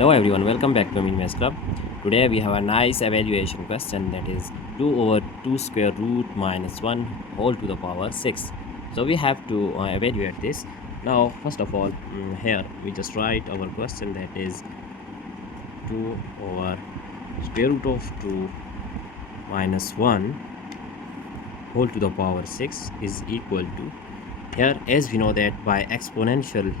Hello everyone, welcome back to Maths Club. Today we have a nice evaluation question, that is 2 over 2 square root minus 1 whole to the power 6. So we have to evaluate this. Now first of all, here we just write our question, that is 2 over square root of 2 minus 1 whole to the power 6 is equal to, here as we know that by exponential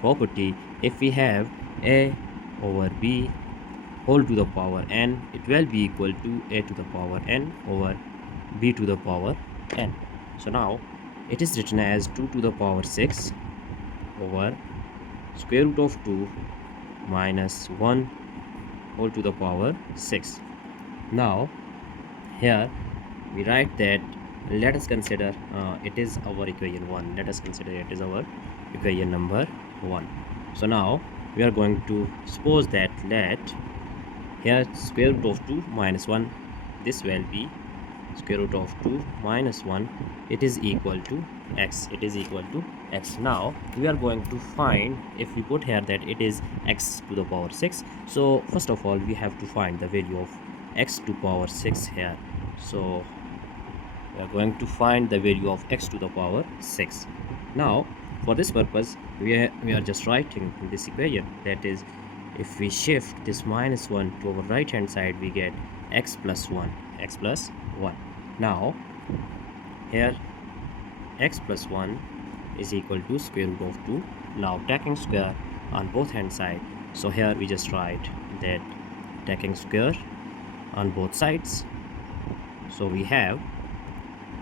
property, if we have a over b whole to the power n, it will be equal to a to the power n over b to the power n. So now it is written as 2 to the power 6 over square root of 2 minus 1 whole to the power 6. Now here we write that, let us consider it is our equation 1. Let us consider it is our equation number 1. So now we are going to suppose that let here square root of 2 minus 1, this will be square root of 2 minus 1, it is equal to x. It is equal to x. Now we are going to find, if we put here that it is x to the power 6, so first of all we have to find the value of x to power 6 here. So we are going to find the value of x to the power 6. Now for this purpose we are just writing this equation, that is if we shift this minus 1 to our right hand side, we get x plus 1, x plus 1. Now here x plus 1 is equal to square root of 2. Now taking square on both hand side, so here we just write that taking square on both sides, so we have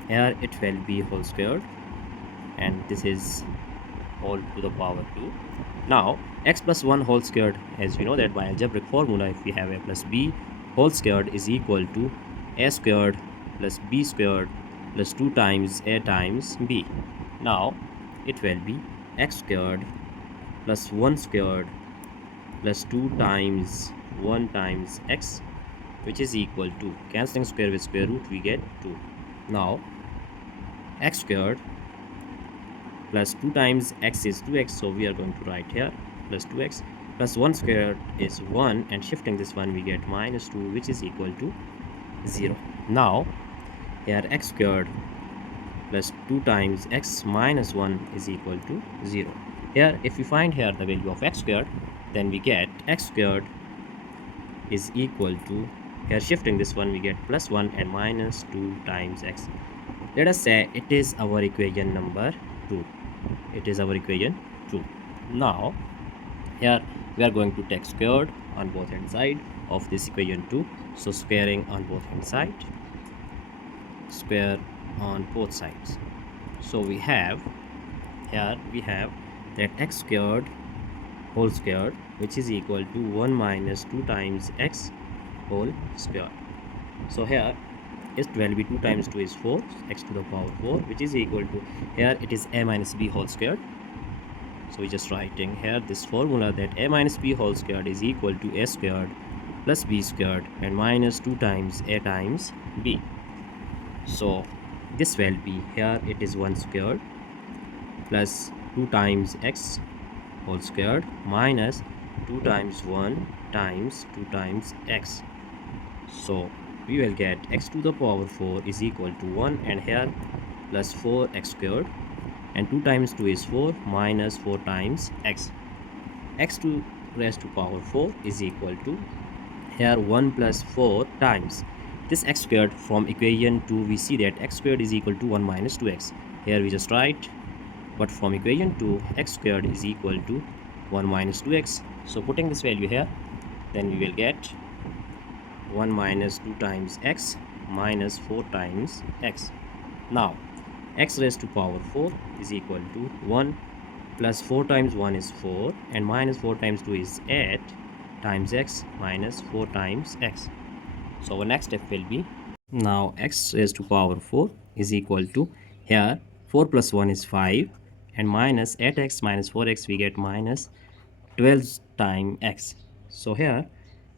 here it will be whole squared and this is whole to the power 2. Now x plus 1 whole squared, as we know that by algebraic formula, if we have a plus b whole squared is equal to a squared plus b squared plus 2 times a times b. Now it will be x squared plus 1 squared plus 2 times 1 times x, which is equal to, cancelling square with square root, we get 2. Now x squared plus 2 times x is 2x, so we are going to write here plus 2x plus 1 squared is 1, and shifting this one we get minus 2, which is equal to 0. Now here x squared plus 2 times x minus 1 is equal to 0. Here if we find here the value of x squared, then we get x squared is equal to, here shifting this one we get plus 1 and minus 2 times x. Let us say it is our equation number 2. It is our equation 2. Now here we are going to take squared on both hand side of this equation 2. So squaring on both hand side, square on both sides. So we have here that x squared whole squared, which is equal to 1 minus 2 times x whole squared. So here it will be 2 times 2 is 4, x to the power 4, which is equal to, here it is a minus b whole squared. So we just writing here this formula that a minus b whole squared is equal to a squared plus b squared and minus 2 times a times b. So this will be, here it is 1 squared plus 2 times x whole squared minus 2 times 1 times 2 times x. So we will get x to the power 4 is equal to 1, and here plus 4x squared, and 2 times 2 is 4 minus 4 times x. X to raised to power 4 is equal to, here 1 plus 4 times this x squared. From equation 2 we see that x squared is equal to 1 minus 2x. Here we just write, but from equation 2 x squared is equal to 1 minus 2x. So putting this value here, then we will get 1 minus 2 times x minus 4 times x. Now x raised to power 4 is equal to 1 plus 4 times 1 is 4 and minus 4 times 2 is 8 times x minus 4 times x. So our next step will be, now x raised to power 4 is equal to, here 4 plus 1 is 5 and minus 8x minus 4x, we get minus 12 times x. So here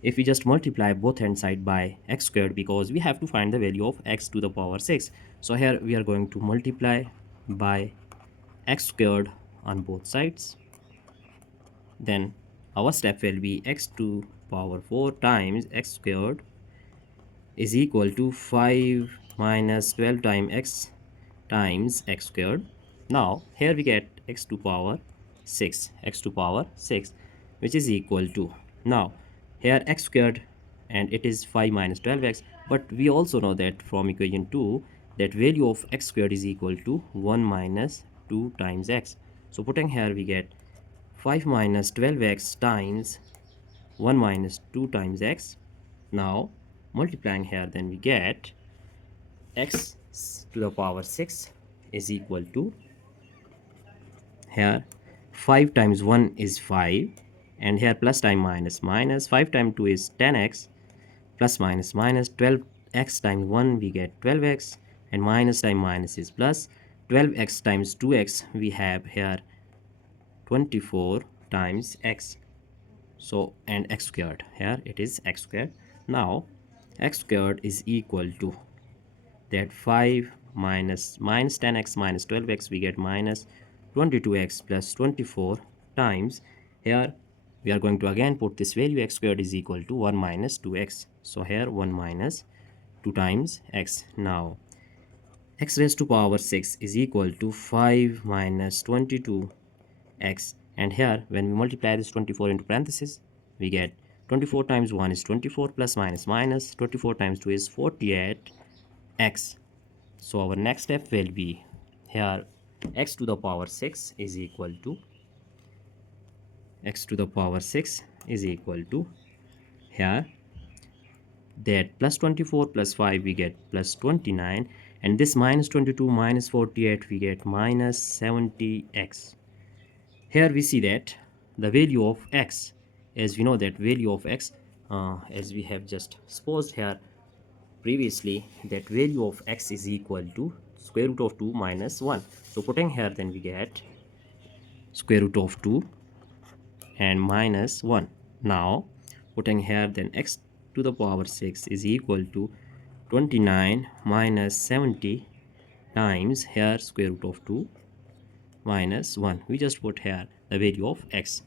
if we just multiply both hand side by x squared, because we have to find the value of x to the power 6, so here we are going to multiply by x squared on both sides, then our step will be x to power 4 times x squared is equal to 5 minus 12 times x squared. Now here we get x to power 6, x to power 6, which is equal to, now here x squared, and it is 5 minus 12x, but we also know that from equation 2 that value of x squared is equal to 1 minus 2 times x. So putting here we get 5 minus 12x times 1 minus 2 times x. Now multiplying here, then we get x to the power 6 is equal to, here 5 times 1 is 5, and here plus time minus minus, 5 times 2 is 10x, plus minus minus, 12x times 1 we get 12x, and minus time minus is plus, 12x times 2x we have here 24 times x. So and x squared, here it is x squared. Now x squared is equal to that 5 minus 10x minus 12x, we get minus 22x plus 24 times, here we are going to again put this value x squared is equal to 1 minus 2x. So here 1 minus 2 times x. Now x raised to power 6 is equal to 5 minus 22x, and here when we multiply this 24 into parentheses, we get 24 times 1 is 24 plus minus minus 24 times 2 is 48x. So our next step will be, here x to the power 6 is equal to, x to the power 6 is equal to, here that plus 24 plus 5 we get plus 29, and this minus 22 minus 48 we get minus 70x. Here we see that the value of x, as we know that value of x, as we have just supposed here previously, that value of x is equal to square root of 2 minus 1. So putting here, then we get square root of 2 and minus 1. Now putting here, then x to the power 6 is equal to 29 minus 70 times here square root of 2 minus 1. We just put here the value of x.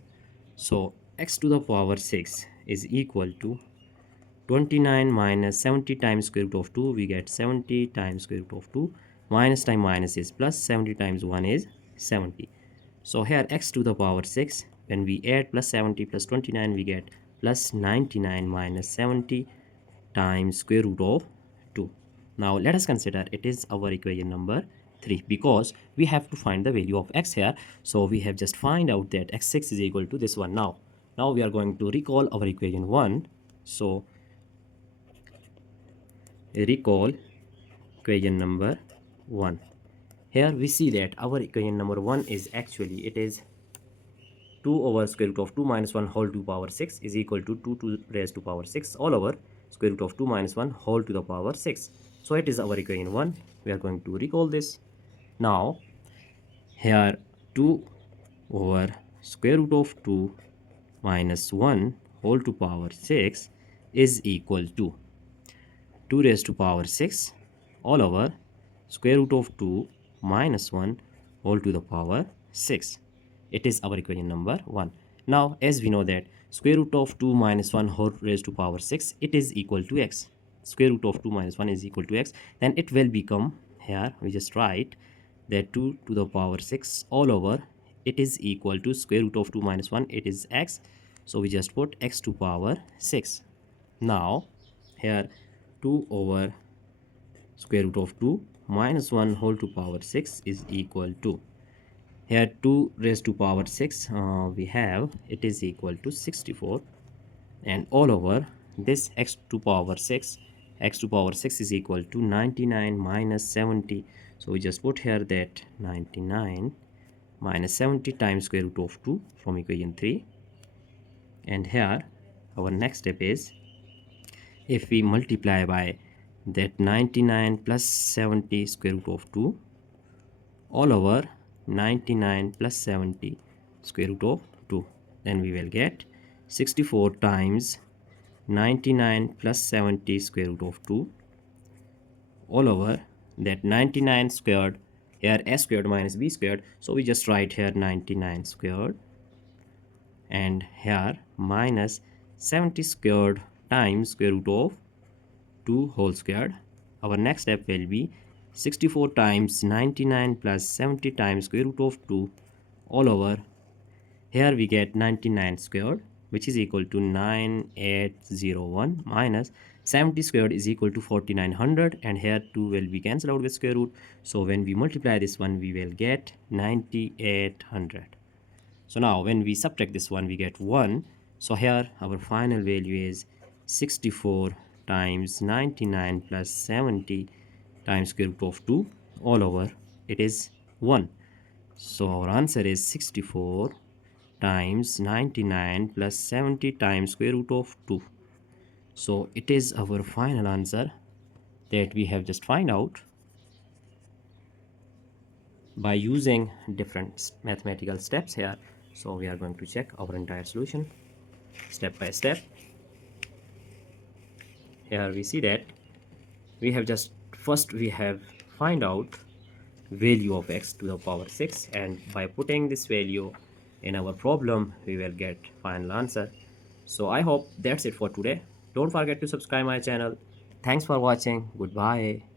So x to the power 6 is equal to 29 minus 70 times square root of 2, we get 70 times square root of 2, minus time minus is plus, 70 times 1 is 70. So here x to the power 6, when we add plus 70 plus 29, we get plus 99 minus 70 times square root of 2. Now let us consider it is our equation number 3, because we have to find the value of x here. So we have just find out that x6 is equal to this one. Now we are going to recall our equation 1. So recall equation number 1. Here we see that our equation number 1 is actually, it is 2 over square root of 2 minus 1 whole to the power 6 is equal to 2 to raised to power 6 all over square root of 2 minus 1 whole to the power 6. So it is our equation 1. We are going to recall this. Now here 2 over square root of 2 minus 1 whole to power 6 is equal to 2 raised to power 6 all over square root of 2 minus 1 whole to the power 6. It is our equation number 1. Now as we know that square root of 2 minus 1 whole raised to power 6, it is equal to x. Square root of 2 minus 1 is equal to x. Then it will become, here we just write that 2 to the power 6 all over, it is equal to square root of 2 minus 1, it is x. So we just put x to power 6. Now here 2 over square root of 2 minus 1 whole to power 6 is equal to, here 2 raised to power 6 we have, it is equal to 64, and all over this x to power 6, x to power 6 is equal to 99 minus 70. So we just put here that 99 minus 70 times square root of 2 from equation 3. And here our next step is, if we multiply by that 99 plus 70 square root of 2 all over 99 plus 70 square root of 2, then we will get 64 times 99 plus 70 square root of 2 all over that 99 squared, here a squared minus b squared, so we just write here 99 squared and here minus 70 squared times square root of 2 whole squared. Our next step will be 64 times 99 plus 70 times square root of 2 all over. Here we get 99 squared, which is equal to 9801 minus 70 squared is equal to 4900, and here 2 will be cancelled out with square root. So when we multiply this one, we will get 9800. So now when we subtract this one, we get 1. So here our final value is 64 times 99 plus 70 times square root of 2 all over. It is 1. So our answer is 64 times 99 plus 70 times square root of 2. So it is our final answer that we have just find out by using different mathematical steps here. So we are going to check our entire solution step by step. Here we see that we have just first we have find out value of x to the power 6, and by putting this value in our problem we will get final answer. So I hope that's it for today. Don't forget to subscribe my channel. Thanks for watching. Goodbye.